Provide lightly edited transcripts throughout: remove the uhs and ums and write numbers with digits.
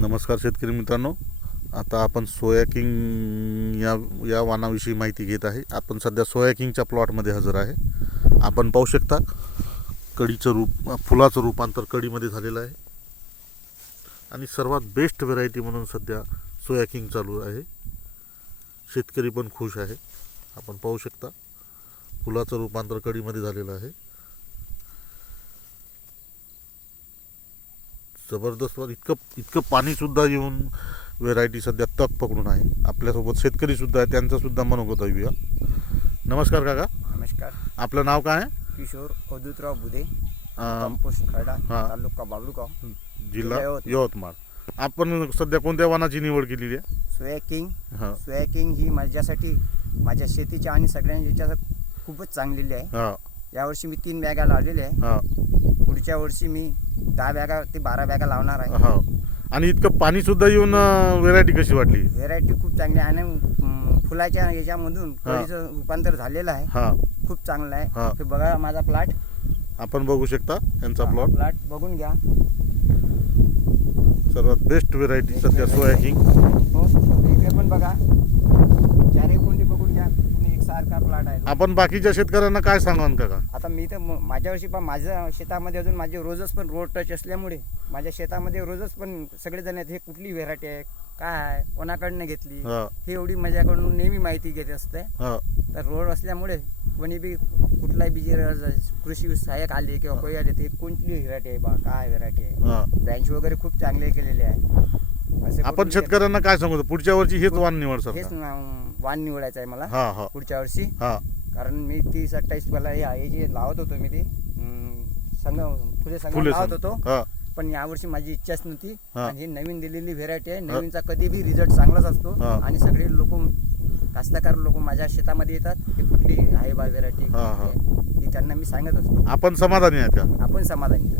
नमस्कार शेतकरी मित्रांनो, आता आपण सोया किंग या वाणाविषयी माहिती घेत आहे. आपण सध्या सोया किंगच्या प्लॉटमध्ये हजर आहे. आपण पाहू शकता फुलाचं रूपांतर कढीमध्ये झालेलं आहे आणि सर्वात बेस्ट व्हेरायटी म्हणून सध्या सोया किंग चालू आहे. शेतकरी पण खुश आहे. आपण पाहू शकता फुलाचं रूपांतर कढीमध्ये झालेलं आहे. जबरदस्त वर इतकं पाणीसुद्धा येऊन व्हेरायटी सध्या तग पकडून आहे. आपल्यासोबत शेतकरीसुद्धा आहे, त्यांचासुद्धा मनोगत ऐकूया. नमस्कार काका. नमस्कार. आपलं नाव काय आहे? किशोर अवधूतराव बुधे, कंपोस्ट खर्डा, तालुका बाबळगाव, जिल्हा यवतमाळ. आपण सध्या कोणत्या वाणाची निवड केलेली आहे? सोया किंग. सोया किंग ही माझ्यासाठी माझ्या शेतीच्या आणि सगळ्यांच्या खूपच चांगलेली आहे. यावर्षी मी 3 बॅगा लावलेल्या आहे. पुढच्या वर्षी मी 10 बॅगा ते 12 बॅगा लावणार आहे. आणि इतकं पाणी सुद्धा येऊन व्हेरायटी कशी वाटली? व्हेरायटी खूप चांगली आहे आणि फुलाच्या याच्यामधून कळीचं रूपांतर झालेलं आहे. खूप चांगलं आहे. ते बघा माझा प्लॉट. आपण बघू शकता यांचा प्लॉट बघून घ्या. सर्वात बेस्ट व्हेरायटी सध्या सोया किंग. हो, इकडे पण बघा. चारही कोणती बघून घ्या. एकसारखा प्लॉट आहे. आपण बाकीच्या शेतकऱ्यांना काय सांगाल काका? आता मी तर माझ्या वर्षी पण माझ्या शेतामध्ये अजून माझे रोजच पण रोड टच असल्यामुळे माझ्या शेतामध्ये रोजच पण सगळेजण आहेत, हे कुठली व्हेरायटी आहे, काय आहे, कोणाकडनं घेतली, हे एवढी माझ्याकडून नेहमी माहिती घेत असते. तर रोड असल्यामुळे कोणी बी कुठलाही बी कृषी सहाय्यक आले किंवा कोणी आले ते कोणती व्हेरायटी आहे बा, काय व्हेरायटी आहे, ब्रँच वगैरे खूप चांगले केलेले आहे. आपण शेतकऱ्यांना काय सांगतो? पुढच्या वर्षी हेच वाण निवड सर. हेच वाण निवडायचं आहे मला पुढच्या वर्षी. कारण मी 30-28 मला हे जे लावत होतो मी ते फुले लावत होतो. पण यावर्षी माझी इच्छाच नव्हती. आणि ही नवीन दिलेली व्हेरायटी आहे. नवीनचा कधी बी रिझल्ट चांगलाच असतो. आणि सगळे लोक कास्तकार लोक माझ्या शेतामध्ये येतात, हे कुठली आहे बा व्हेरायटी, ही त्यांना मी सांगत असतो. आपण समाधानी आहेत का? आपण समाधानी.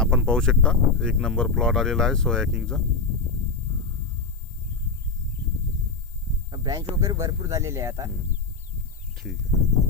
आपण पाहू शकता 1 नंबर प्लॉट आलेला आहे सोया किंगचा. ब्रँच वगैरे भरपूर झालेले आहे आता. ठीक आहे.